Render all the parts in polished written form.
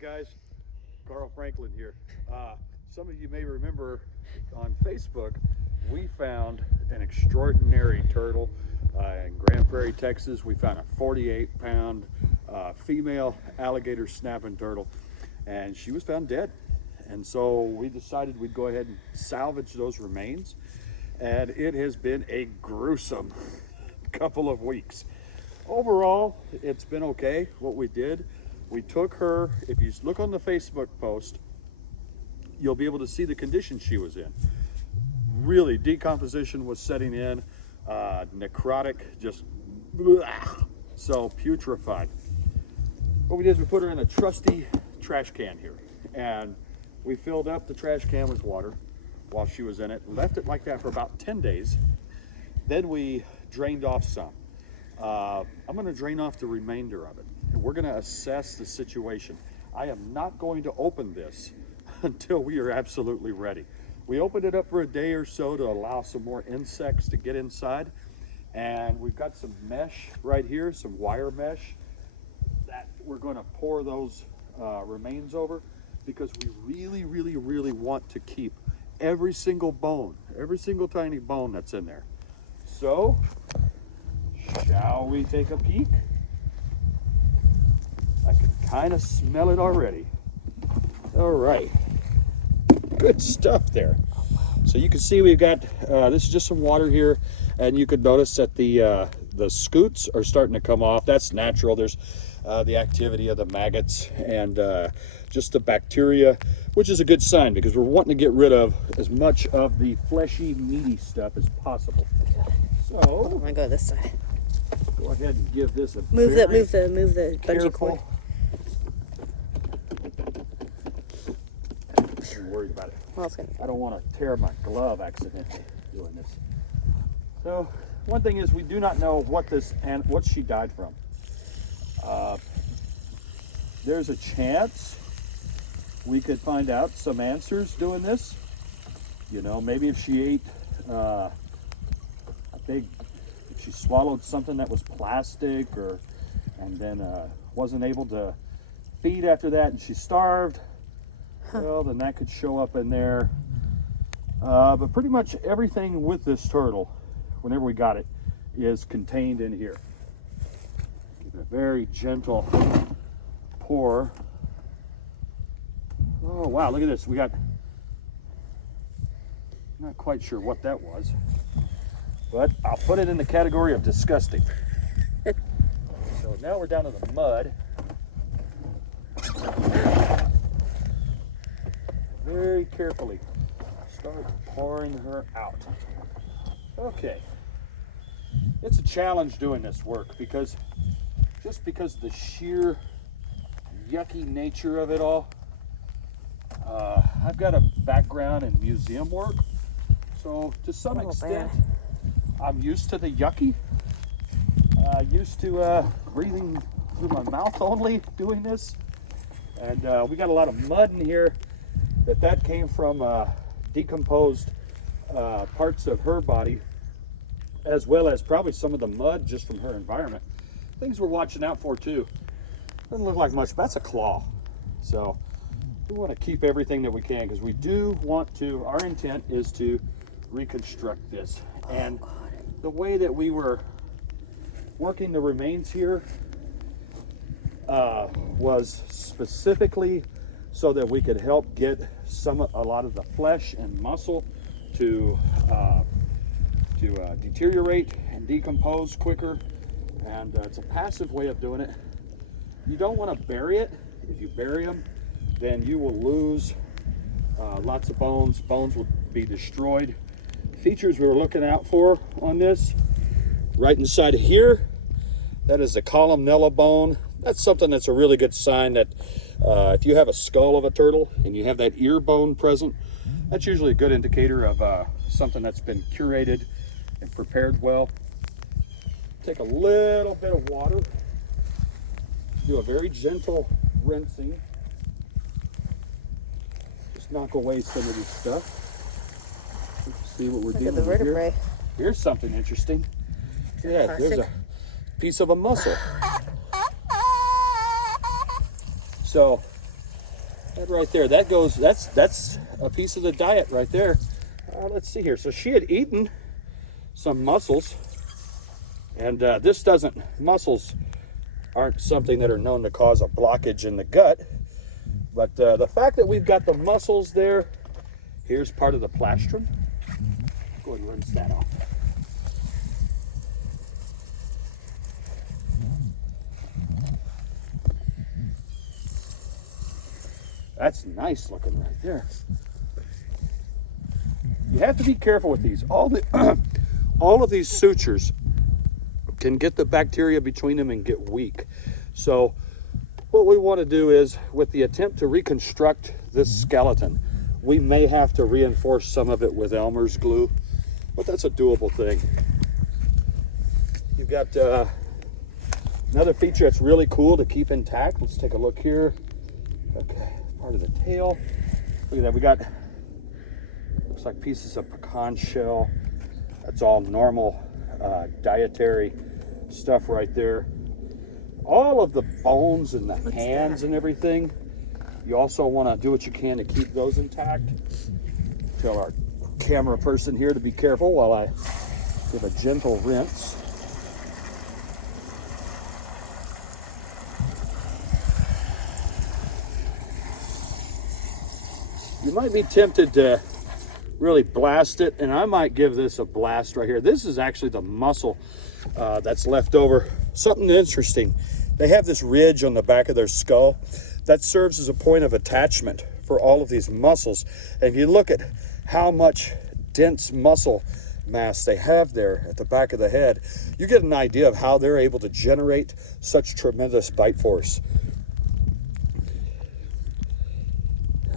guys, Carl Franklin here. Some of you may remember on Facebook we found an extraordinary turtle in Grand Prairie, Texas. We found a 48-pound female alligator snapping turtle, and she was found dead. And so we decided we'd go ahead and salvage those remains, and it has been a gruesome couple of weeks. Overall, it's been okay. What we did, we took her, if you look on the Facebook post, you'll be able to see the condition she was in. Really, decomposition was setting in, necrotic, just so putrefied. What we did is we put her in a trusty trash can here, and we filled up the trash can with water while she was in it, left it like that for about 10 days. Then we drained off some. I'm going to drain off the remainder of it, and we're going to assess the situation. I am not going to open this until we are absolutely ready. We opened it up for a day or so to allow some more insects to get inside, and we've got some mesh right here, some wire mesh that we're going to pour those remains over, because we really want to keep every single bone, every single tiny bone that's in there. So shall we take a peek? I can kind of smell it already. All right, good stuff there. So you can see we've got, this is just some water here, and you could notice that the scutes are starting to come off. That's natural. There's the activity of the maggots and just the bacteria, which is a good sign because we're wanting to get rid of as much of the fleshy, meaty stuff as possible. So I'm gonna go this side. Go ahead and give this a move the bungee cord. I'm worried about it. Well, I don't want to tear my glove accidentally doing this. So one thing is, we do not know what what she died from. There's a chance we could find out some answers doing this. You know, maybe if she ate if she swallowed something that was plastic, and then wasn't able to feed after that and she starved, well, then that could show up in there. But pretty much everything with this turtle, whenever we got it, is contained in here. Give it a very gentle pour. Oh wow, look at this. We got, not quite sure what that was, but I'll put it in the category of disgusting. So now we're down to the mud. Very carefully start pouring her out. Okay, it's a challenge doing this work because of the sheer yucky nature of it all. I've got a background in museum work, so to some extent I'm used to the yucky. Used to breathing through my mouth only doing this, and we got a lot of mud in here. That came from decomposed parts of her body, as well as probably some of the mud just from her environment. Things we're watching out for too. Doesn't look like much, but that's a claw. So we want to keep everything that we can, because we do want to, our intent is to reconstruct this. And the way that we were working the remains here was specifically so that we could help get a lot of the flesh and muscle to deteriorate and decompose quicker. And it's a passive way of doing it. You don't want to bury it. If you bury them, then you will lose lots of bones. Bones will be destroyed. Features we were looking out for on this, right inside of here, that is the columnella bone. That's something that's a really good sign that if you have a skull of a turtle and you have that ear bone present, that's usually a good indicator of something that's been curated and prepared well. Take a little bit of water, do a very gentle rinsing, just knock away some of this stuff. Let's see what we're dealing with here. Here's something interesting. Yeah, there's a piece of a muscle. So That right there, that goes, that's a piece of the diet right there. Let's see here. So she had eaten some mussels, and mussels aren't something that are known to cause a blockage in the gut. But the fact that we've got the mussels there, here's part of the plastron. Go ahead and rinse that off. That's nice looking right there. You have to be careful with these. All of these sutures can get the bacteria between them and get weak. So what we want to do is, with the attempt to reconstruct this skeleton, we may have to reinforce some of it with Elmer's glue, but that's a doable thing. You've got another feature that's really cool to keep intact. Let's take a look here. Okay, part of the tail. Look at that, we got, looks like pieces of pecan shell. That's all normal dietary stuff right there. All of the bones and the hands and everything, you also want to do what you can to keep those intact. Tell our camera person here to be careful while I give a gentle rinse. You might be tempted to really blast it, and I might give this a blast right here. This is actually the mussel that's left over. Something interesting, they have this ridge on the back of their skull that serves as a point of attachment for all of these mussels. And if you look at how much dense muscle mass they have there at the back of the head, you get an idea of how they're able to generate such tremendous bite force.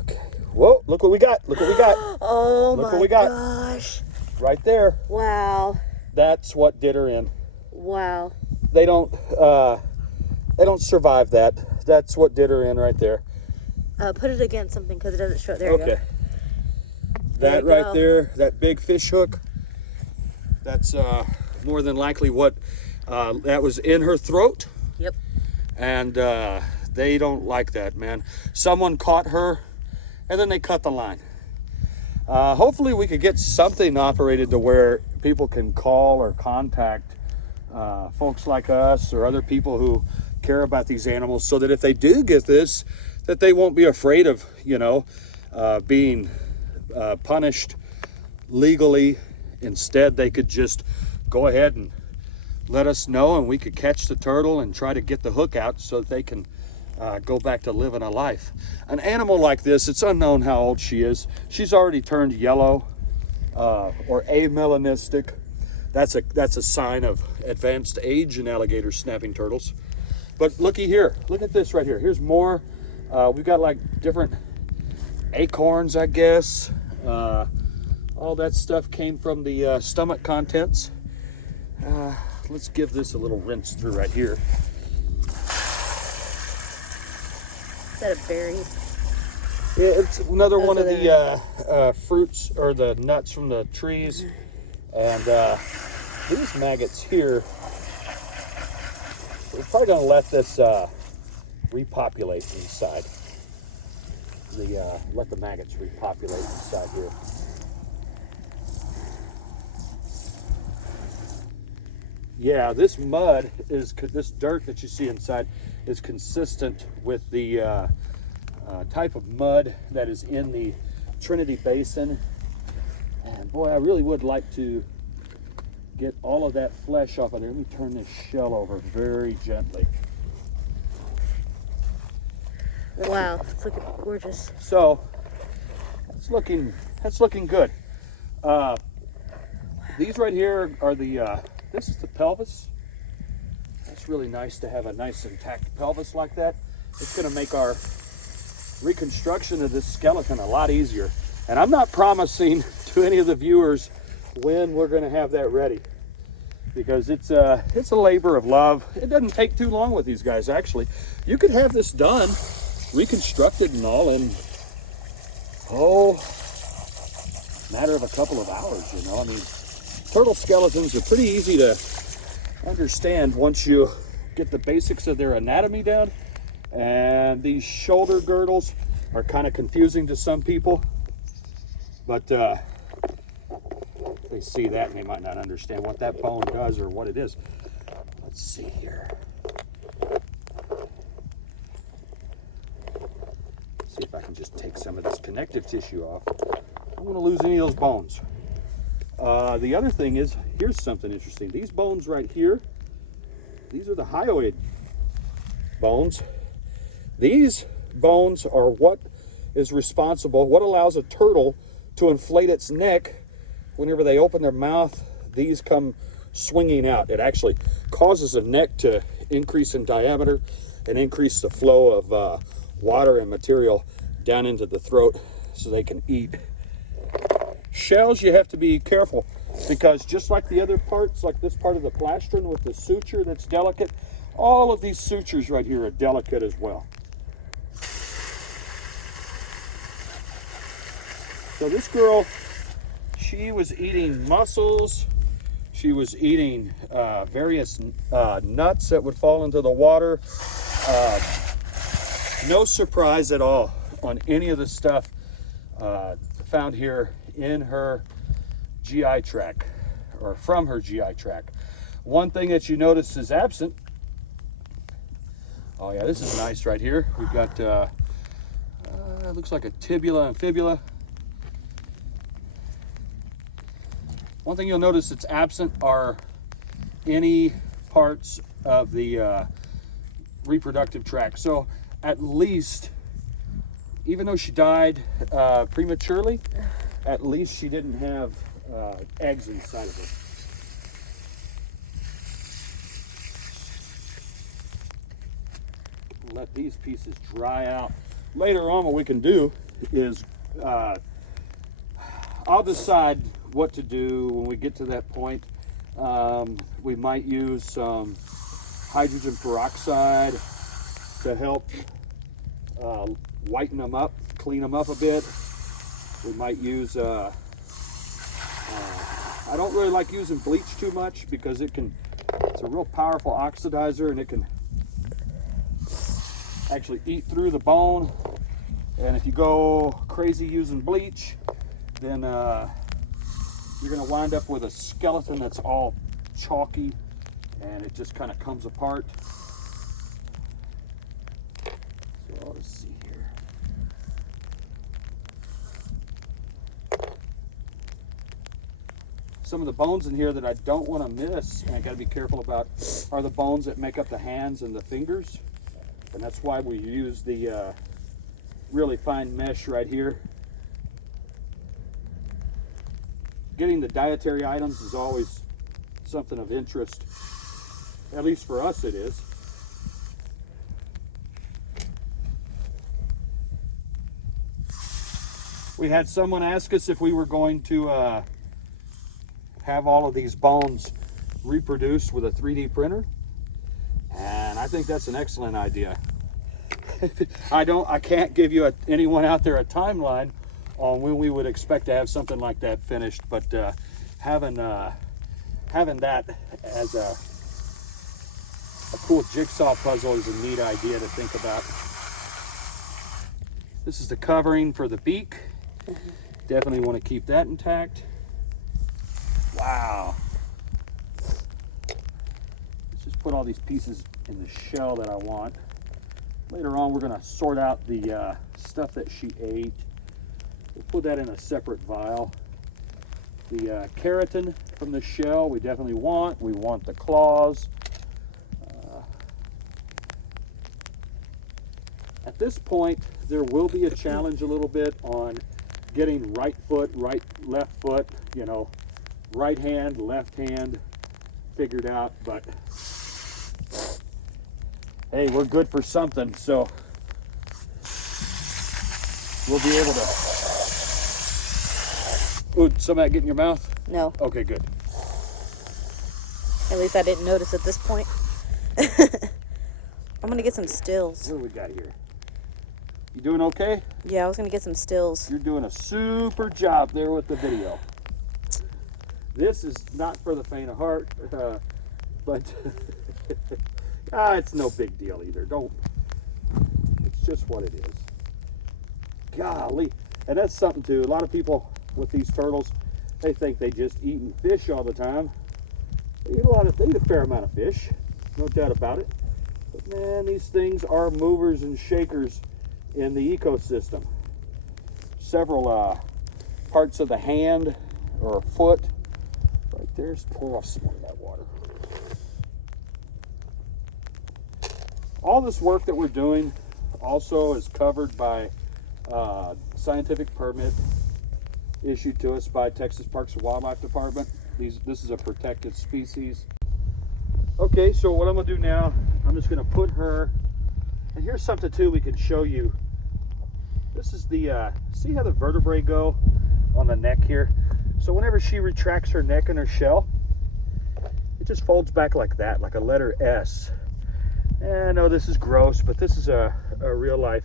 Okay. Whoa, look what we got. Look what we got. Oh look my what we got. gosh. Right there. Wow. That's what did her in. Wow. They don't survive that. That's what did her in right there. Put it against something because it doesn't show. There Okay. you go. That right there, that big fish hook, that's more than likely what that was in her throat. Yep. And they don't like that, man. Someone caught her and then they cut the line. Hopefully we could get something operated to where people can call or contact folks like us or other people who care about these animals, so that if they do get this, that they won't be afraid of, being punished legally. Instead, they could just go ahead and let us know, and we could catch the turtle and try to get the hook out so that they can go back to living a life. An animal like this, it's unknown how old she is. She's already turned yellow or amelanistic. That's a sign of advanced age in alligator snapping turtles. But looky here, look at this right here. Here's more. We've got like different acorns, I guess. All that stuff came from the stomach contents. Let's give this a little rinse through right here. Is that a berry? Yeah, it's another one of the fruits or the nuts from the trees. And these maggots here, we're probably going to let this repopulate inside. Let the maggots repopulate inside here. Yeah, this mud is, this dirt that you see inside is consistent with the type of mud that is in the Trinity Basin. And boy, I really would like to get all of that flesh off of there. Let me turn this shell over very gently. Wow, it's looking gorgeous. So that's looking good. These right here are the this is the pelvis. That's really nice to have a nice intact pelvis like that. It's going to make our reconstruction of this skeleton a lot easier. And I'm not promising to any of the viewers when we're going to have that ready, because it's a labor of love. It doesn't take too long with these guys, actually. You could have this done, reconstructed and all, in matter of a couple of hours, you know. I mean, turtle skeletons are pretty easy to understand once you get the basics of their anatomy down. And these shoulder girdles, are kind of confusing to some people, but if they see that and they might not understand what that bone does or what it is. Let's see here. See if I can just take some of this connective tissue off. I don't want to lose any of those bones. The other thing is, here's something interesting. These bones right here, these are the hyoid bones. These bones are what is responsible, what allows a turtle to inflate its neck. Whenever they open their mouth, these come swinging out. It actually causes the neck to increase in diameter and increase the flow of water and material down into the throat so they can eat. Shells, you have to be careful, because just like the other parts, like this part of the plastron with the suture that's delicate, all of these sutures right here are delicate as well. So this girl, she was eating mussels, she was eating various nuts that would fall into the water. No surprise at all on any of the stuff found here in her GI tract, or from her GI tract. One thing that you notice is absent. Oh yeah, this is nice right here. We've got, looks like a tibula and fibula. One thing you'll notice that's absent are any parts of the reproductive tract. So at least, even though she died prematurely, at least she didn't have eggs inside of her. Let these pieces dry out. Later on, what we can do is I'll decide what to do when we get to that point. We might use some hydrogen peroxide to help whiten them up, clean them up a bit. We might use, I don't really like using bleach too much, because it's a real powerful oxidizer, and it can actually eat through the bone. And if you go crazy using bleach, then you're going to wind up with a skeleton that's all chalky and it just kind of comes apart. So let's see here. Some of the bones in here that I don't want to miss, and I got to be careful about, are the bones that make up the hands and the fingers. And that's why we use the really fine mesh right here. Getting the dietary items is always something of interest. At least for us it is. We had someone ask us if we were going to have all of these bones reproduced with a 3D printer. And I think that's an excellent idea. I can't give you anyone out there a timeline on when we would expect to have something like that finished, but having that as a cool jigsaw puzzle is a neat idea to think about. This is the covering for the beak. Definitely want to keep that intact. Wow. Let's just put all these pieces in the shell that I want. Later on, we're going to sort out the stuff that she ate. We'll put that in a separate vial. The keratin from the shell we definitely want. We want the claws. At this point, there will be a challenge a little bit on getting right foot, left foot, you know, right hand, left hand figured out, but hey, we're good for something, so we'll be able to. Ooh, some of that get in your mouth? No. Okay, good. At least I didn't notice at this point. I'm gonna get some stills. What do we got here? You doing okay? Yeah, I was gonna get some stills. You're doing a super job there with the video. This is not for the faint of heart, but it's no big deal either. It's just what it is. golly. And that's something too. A lot of people with these turtles, they think they just eating fish all the time. They eat a fair amount of fish, no doubt about it. But man, these things are movers and shakers in the ecosystem. Several parts of the hand or foot. Right there's pour off some of that water. All this work that we're doing also is covered by scientific permit issued to us by Texas Parks and Wildlife Department. This is a protected species. Okay, so what I'm gonna do now, I'm just gonna put her, and here's something too we can show you. This is the, see how the vertebrae go on the neck here? So whenever she retracts her neck and her shell, it just folds back like that, like a letter S. And I know this is gross, but this is a real life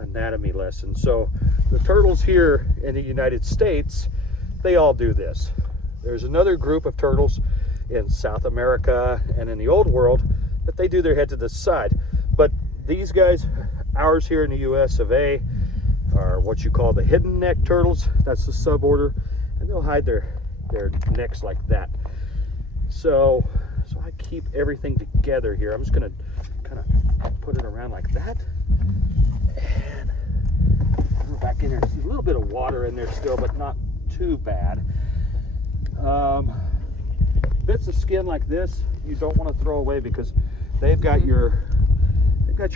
anatomy lesson. So the turtles here in the United States, they all do this. There's another group of turtles in South America and in the old world that they do their head to the side. But these guys, ours here in the US of A, are what you call the hidden neck turtles. That's the suborder, and they'll hide their necks like that. So I keep everything together here. I'm just gonna kind of put it around like that. And we're back in there. There's a little bit of water in there still, but not too bad. Bits of skin like this, you don't want to throw away because they've got your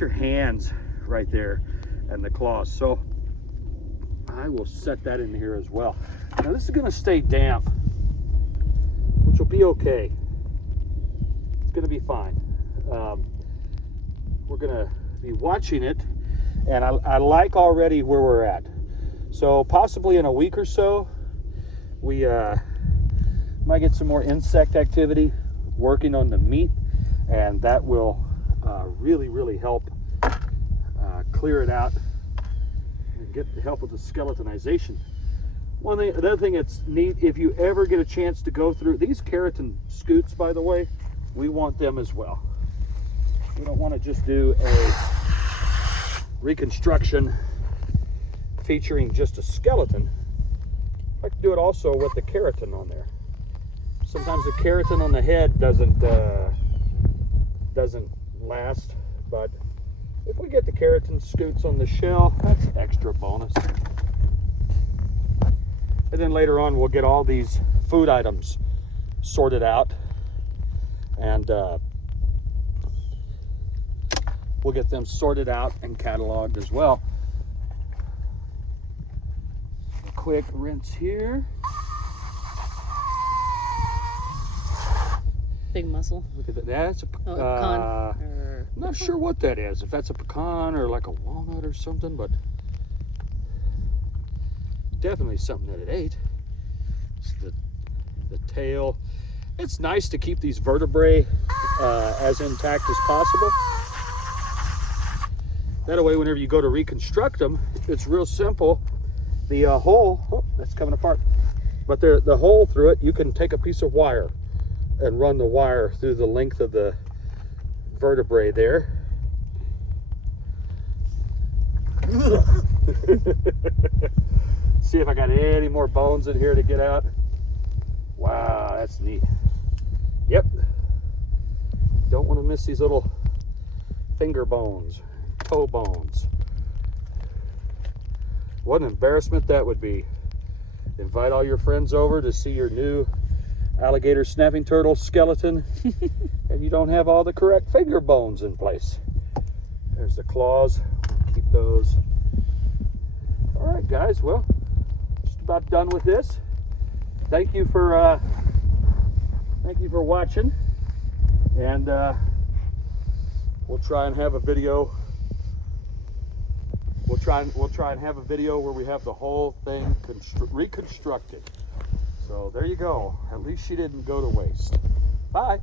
hands right there and the claws. So I will set that in here as well. Now this is going to stay damp, which will be okay. It's going to be fine. We're going to be watching it, and I like already where we're at. So possibly in a week or so, we might get some more insect activity working on the meat, and that will really help clear it out and get the help with the skeletonization. Another thing that's neat, if you ever get a chance to go through these keratin scoots, by the way, we want them as well. We don't want to just do a reconstruction featuring just a skeleton. I can do it also with the keratin on there. Sometimes the keratin on the head doesn't last, but if we get the keratin scoots on the shell, that's extra bonus. And then later on, we'll get all these food items sorted out, and we'll get them sorted out and cataloged as well. A quick rinse here. Big mussel. Look at that. That's a pecan. Or not sure what that is. If that's a pecan or like a walnut or something, but definitely something that it ate. It's the tail. It's nice to keep these vertebrae as intact as possible. That way, whenever you go to reconstruct them, it's real simple. The hole, oh, that's coming apart. But the hole through it, you can take a piece of wire and run the wire through the length of the vertebrae there. See if I got any more bones in here to get out. Wow, that's neat. Yep. Don't want to miss these little finger bones, toe bones. What an embarrassment that would be. Invite all your friends over to see your new alligator snapping turtle skeleton and you don't have all the correct finger bones in place. There's the claws. We'll keep those. All right, guys. Well, just about done with this. Thank you for watching, and we'll try and have a video. We'll try and have a video where we have the whole thing reconstructed. So there you go. At least she didn't go to waste. Bye.